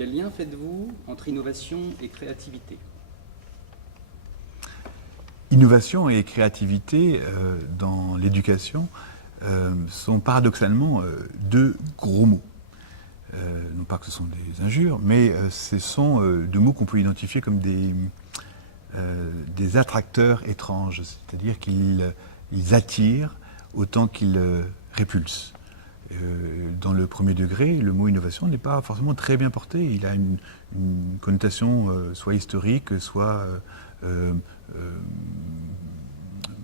Quel lien faites-vous entre innovation et créativité? Innovation et créativité dans l'éducation sont paradoxalement deux gros mots. Non pas que ce sont des injures, mais ce sont deux mots qu'on peut identifier comme des attracteurs étranges, c'est-à-dire qu'ils attirent autant qu'ils répulsent. Dans le premier degré, le mot innovation n'est pas forcément très bien porté. Il a une connotation soit historique, soit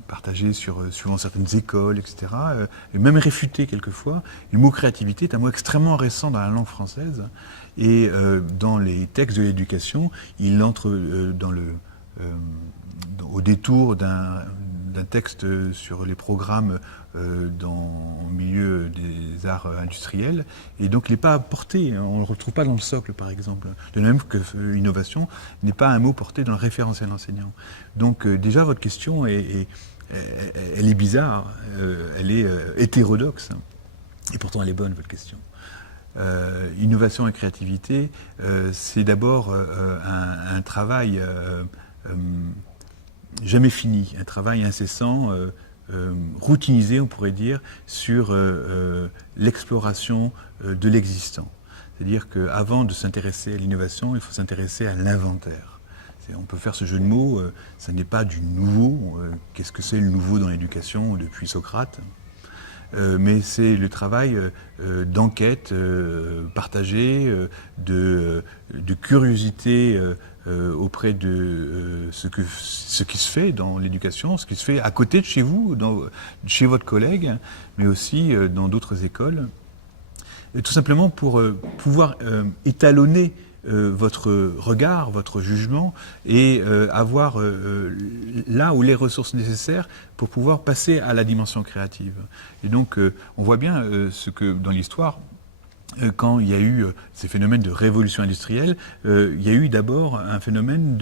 partagée suivant certaines écoles, etc. Et même réfuté quelquefois. Le mot créativité est un mot extrêmement récent dans la langue française. Et dans les textes de l'éducation, il entre au détour d'un texte sur les programmes au milieu des arts industriels, et donc il n'est pas porté, on ne le retrouve pas dans le socle par exemple, de même que innovation n'est pas un mot porté dans le référentiel enseignant. Donc déjà votre question elle est bizarre, elle est hétérodoxe, et pourtant elle est bonne votre question. Innovation et créativité, c'est d'abord un travail jamais fini, un travail incessant, routinisé, on pourrait dire, sur l'exploration de l'existant. C'est-à-dire qu'avant de s'intéresser à l'innovation, il faut s'intéresser à l'inventaire. On peut faire ce jeu de mots, ça n'est pas du nouveau. Qu'est-ce que c'est le nouveau dans l'éducation depuis Socrate ? Mais c'est le travail d'enquête partagée, de curiosité auprès de ce qui se fait dans l'éducation, ce qui se fait à côté de chez vous, chez votre collègue, mais aussi dans d'autres écoles. Et tout simplement pour pouvoir étalonner votre regard, votre jugement, et avoir là où les ressources nécessaires pour pouvoir passer à la dimension créative. Et donc, on voit bien ce que, dans l'histoire, quand il y a eu ces phénomènes de révolution industrielle, il y a eu d'abord un phénomène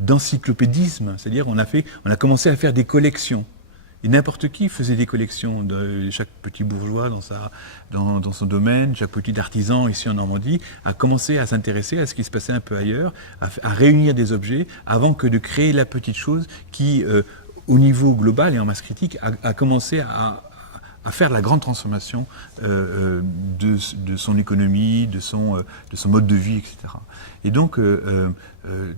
d'encyclopédisme, c'est-à-dire on a commencé à faire des collections. Et n'importe qui faisait des collections, chaque petit bourgeois dans son domaine, chaque petit artisan ici en Normandie a commencé à s'intéresser à ce qui se passait un peu ailleurs, à réunir des objets avant que de créer la petite chose qui, au niveau global et en masse critique, a commencé à faire la grande transformation de son économie, de son mode de vie, etc. Et donc,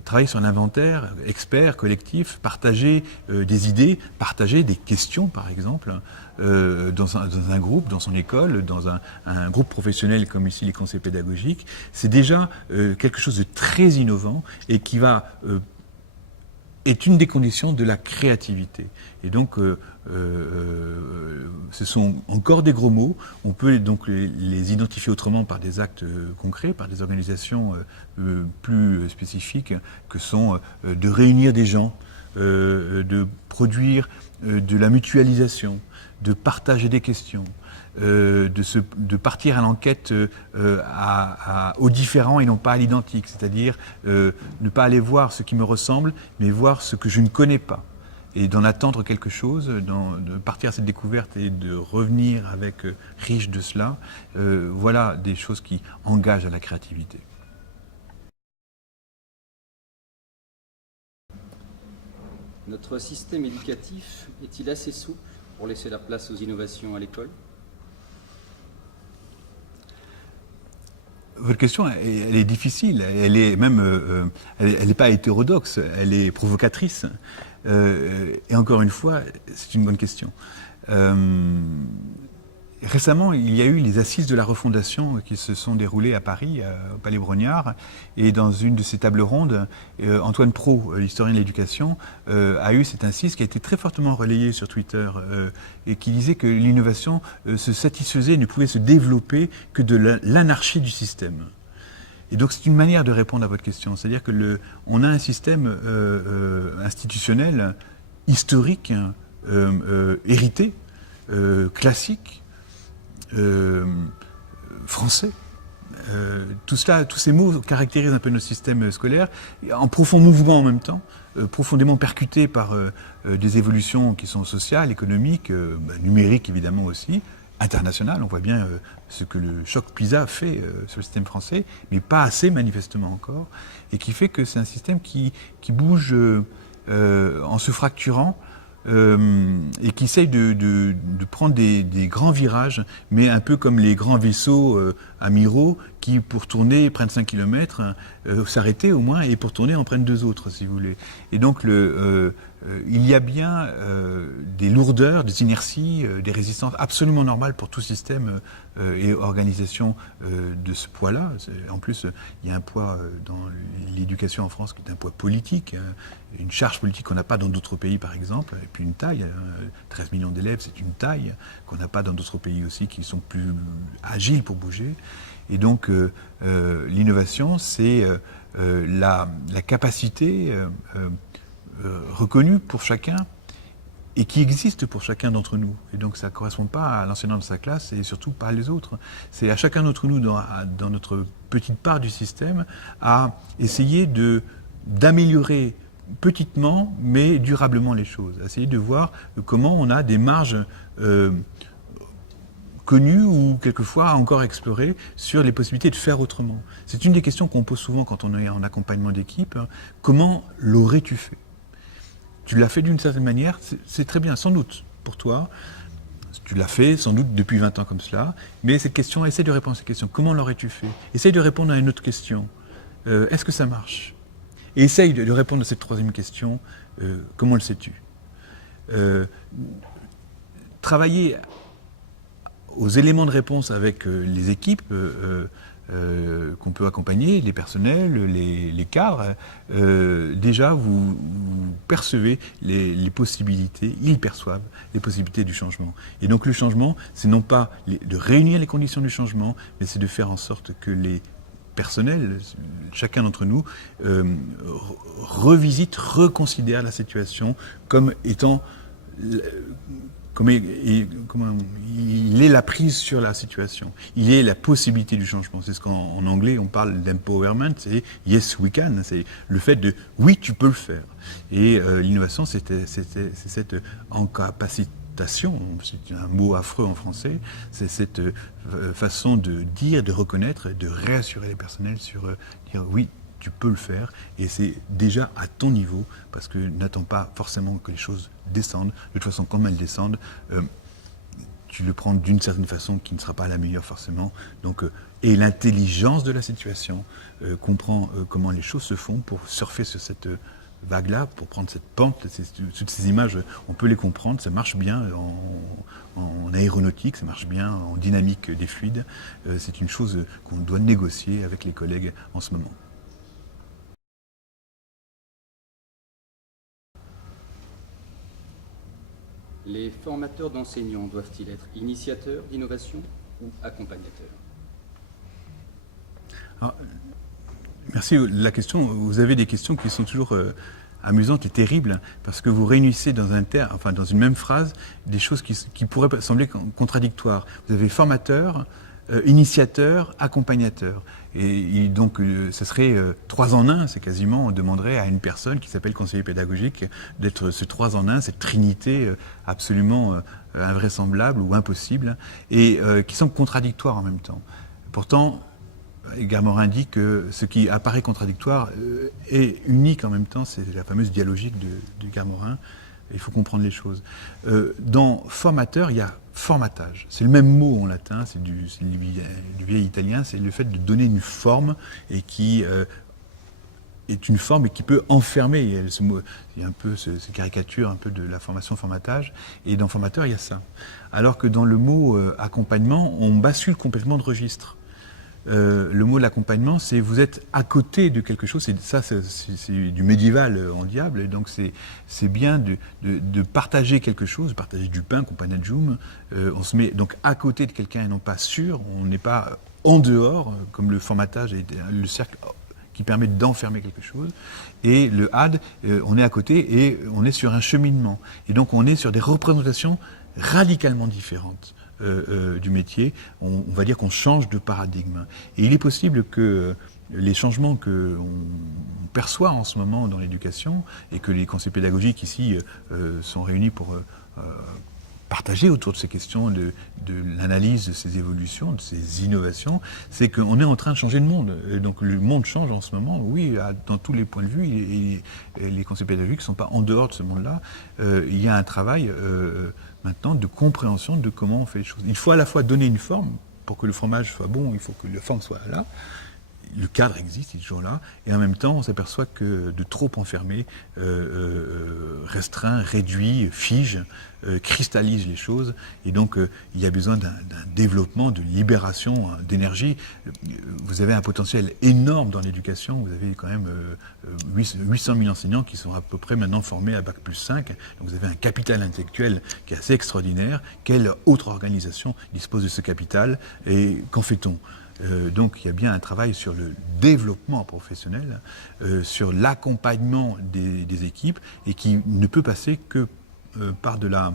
travailler sur l'inventaire, expert, collectif, partager des idées, partager des questions, par exemple, dans un groupe, dans son école, dans un groupe professionnel comme ici les conseils pédagogiques, c'est déjà quelque chose de très innovant et qui est une des conditions de la créativité. Et donc, ce sont encore des gros mots. On peut donc les identifier autrement par des actes concrets, par des organisations plus spécifiques, que sont de réunir des gens, de produire de la mutualisation, de partager des questions, de partir à l'enquête aux différents et non pas à l'identique, c'est-à-dire ne pas aller voir ce qui me ressemble, mais voir ce que je ne connais pas. Et d'en attendre quelque chose, de partir à cette découverte et de revenir avec riche de cela, voilà des choses qui engagent à la créativité. Notre système éducatif est-il assez souple pour laisser la place aux innovations à l'école? Votre question, elle est difficile, elle est même, elle n'est pas hétérodoxe, elle est provocatrice. Et encore une fois, c'est une bonne question. Récemment, il y a eu les assises de la refondation qui se sont déroulées à Paris, au Palais Brongniart, et dans une de ces tables rondes, Antoine Pro, l'historien de l'éducation, a eu cette assise qui a été très fortement relayée sur Twitter et qui disait que l'innovation se satisfaisait, ne pouvait se développer que de l'anarchie du système. Et donc c'est une manière de répondre à votre question, c'est-à-dire que on a un système institutionnel historique, hérité, classique, français. Tout cela, tous ces mots caractérisent un peu notre système scolaire, en profond mouvement en même temps, profondément percuté par des évolutions qui sont sociales, économiques, numériques évidemment aussi, international. On voit bien ce que le choc PISA fait sur le système français, mais pas assez manifestement encore, et qui fait que c'est un système qui bouge en se fracturant, et qui essaye de prendre des grands virages, mais un peu comme les grands vaisseaux amiraux qui, pour tourner, prennent 5 km, s'arrêter au moins, et pour tourner, en prennent 2 autres, si vous voulez. Et donc, il y a bien des lourdeurs, des inerties, des résistances absolument normales pour tout système et organisation de ce poids-là. En plus, il y a un poids dans l'éducation en France qui est un poids politique, une charge politique qu'on n'a pas dans d'autres pays, par exemple, et puis une taille. 13 millions d'élèves, c'est une taille qu'on n'a pas dans d'autres pays aussi, qui sont plus agiles pour bouger. Et donc, l'innovation, c'est la capacité reconnue pour chacun et qui existe pour chacun d'entre nous. Et donc, ça ne correspond pas à l'enseignant de sa classe et surtout pas à les autres. C'est à chacun d'entre nous, dans notre petite part du système, à essayer d'améliorer petitement, mais durablement les choses. Essayer de voir comment on a des marges connues ou quelquefois encore explorées sur les possibilités de faire autrement. C'est une des questions qu'on pose souvent quand on est en accompagnement d'équipe. Comment l'aurais-tu fait ? Tu l'as fait d'une certaine manière, c'est très bien, sans doute, pour toi. Tu l'as fait, sans doute, depuis 20 ans comme cela. Mais cette question, essaie de répondre à cette question. Comment l'aurais-tu fait ? Essaye de répondre à une autre question. Est-ce que ça marche ? Et essaye de répondre à cette troisième question. Comment le sais-tu ? Travailler aux éléments de réponse avec les équipes qu'on peut accompagner, les personnels, les cadres, déjà vous percevez les possibilités, ils perçoivent les possibilités du changement. Et donc le changement, c'est non pas de réunir les conditions du changement, mais c'est de faire en sorte que les personnels, chacun d'entre nous, revisite, reconsidère la situation comme étant... Comment il est la prise sur la situation, il est la possibilité du changement. C'est ce qu'en anglais on parle d'empowerment, c'est yes we can, c'est le fait de oui tu peux le faire. Et l'innovation c'est cette encapacitation, c'est un mot affreux en français, c'est cette façon de dire, de reconnaître, de réassurer les personnels sur dire oui tu peux le faire, et c'est déjà à ton niveau, parce que n'attends pas forcément que les choses descendent. De toute façon, comme elles descendent, tu le prends d'une certaine façon qui ne sera pas la meilleure forcément. Donc, et l'intelligence de la situation comprend comment les choses se font pour surfer sur cette vague-là, pour prendre cette pente. Toutes ces images, on peut les comprendre, ça marche bien en aéronautique, ça marche bien en dynamique des fluides. C'est une chose qu'on doit négocier avec les collègues en ce moment. Les formateurs d'enseignants doivent-ils être initiateurs d'innovation ou accompagnateurs ? Alors, merci de la question. Vous avez des questions qui sont toujours amusantes et terribles, parce que vous réunissez dans une même phrase des choses qui pourraient sembler contradictoires. Vous avez formateur, initiateur, accompagnateur. Et donc, ce serait 3 en 1, c'est quasiment, on demanderait à une personne qui s'appelle conseiller pédagogique d'être ce 3 en 1, cette trinité absolument invraisemblable ou impossible, et qui semble contradictoire en même temps. Pourtant, Edgar Morin dit que ce qui apparaît contradictoire est unique en même temps, c'est la fameuse dialogique d'Edgar Morin. Il faut comprendre les choses. Dans formateur, il y a formatage. C'est le même mot en latin, c'est du vieil italien, c'est le fait de donner une forme et qui est une forme et qui peut enfermer. Il y a un peu ces caricatures un peu de la formation formatage, et dans formateur, il y a ça. Alors que dans le mot accompagnement, on bascule complètement de registre. Le mot de l'accompagnement, c'est vous êtes à côté de quelque chose, c'est du médiéval en diable, et donc c'est bien de partager quelque chose, partager du pain, companaggium, on se met donc à côté de quelqu'un et non pas sur, on n'est pas en dehors, comme le formatage et le cercle qui permet d'enfermer quelque chose, et le had, on est à côté et on est sur un cheminement, et donc on est sur des représentations radicalement différentes du métier. On va dire qu'on change de paradigme. Et il est possible que les changements qu'on perçoit en ce moment dans l'éducation, et que les conseils pédagogiques ici sont réunis pour partager autour de ces questions de l'analyse de ces évolutions, de ces innovations, c'est qu'on est en train de changer le monde. Et donc le monde change en ce moment, oui, dans tous les points de vue, et les conseils pédagogiques ne sont pas en dehors de ce monde-là. Il y a un travail maintenant de compréhension de comment on fait les choses. Il faut à la fois donner une forme, pour que le fromage soit bon, il faut que la forme soit là. Le cadre existe, il est toujours là, et en même temps, on s'aperçoit que de trop enfermer restreint, réduit, fige, cristallise les choses, et donc il y a besoin d'un développement, de libération d'énergie. Vous avez un potentiel énorme dans l'éducation, vous avez quand même 800 000 enseignants qui sont à peu près maintenant formés à Bac+5, donc vous avez un capital intellectuel qui est assez extraordinaire. Quelle autre organisation dispose de ce capital, et qu'en fait-on ? Donc il y a bien un travail sur le développement professionnel, sur l'accompagnement des équipes, et qui ne peut passer que par de la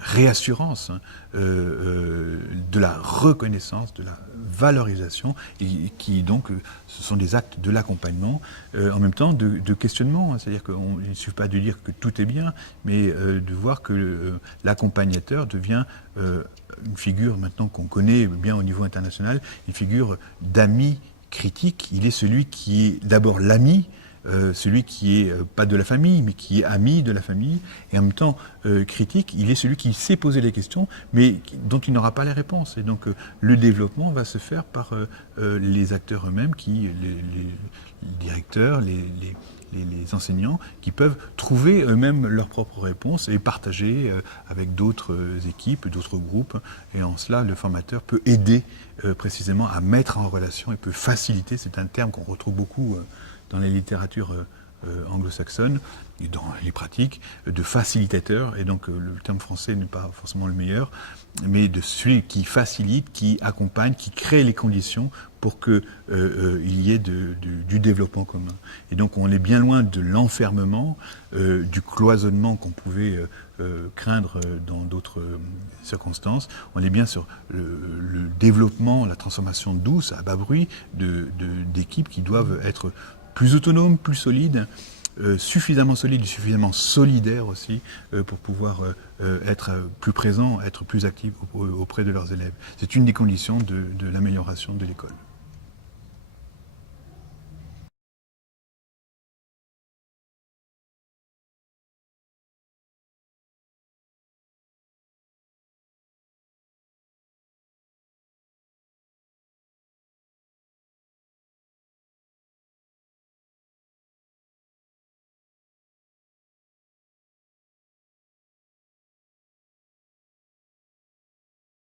réassurance, de la reconnaissance, de la valorisation, et qui donc ce sont des actes de l'accompagnement, en même temps de questionnement. C'est-à-dire qu'il ne suffit pas de dire que tout est bien, mais de voir que l'accompagnateur devient une figure maintenant qu'on connaît bien au niveau international, une figure d'ami critique. Il est celui qui est d'abord l'ami, celui qui est pas de la famille, mais qui est ami de la famille, et en même temps critique. Il est celui qui sait poser les questions, mais dont il n'aura pas les réponses. Et donc le développement va se faire par les acteurs eux-mêmes, les directeurs, les enseignants, qui peuvent trouver eux-mêmes leurs propres réponses et partager avec d'autres équipes, d'autres groupes. Et en cela, le formateur peut aider précisément à mettre en relation et peut faciliter. C'est un terme qu'on retrouve beaucoup dans les littératures anglo-saxonnes et dans les pratiques, de facilitateur. Et donc le terme français n'est pas forcément le meilleur, mais de celui qui facilite, qui accompagne, qui crée les conditions pour qu'il y ait du développement commun. Et donc on est bien loin de l'enfermement, du cloisonnement qu'on pouvait craindre dans d'autres circonstances. On est bien sur le développement, la transformation douce, à bas bruit, d'équipes qui doivent être plus autonomes, plus solides, suffisamment solides, suffisamment solidaires aussi, pour pouvoir être plus présents, être plus actifs auprès de leurs élèves. C'est une des conditions de l'amélioration de l'école.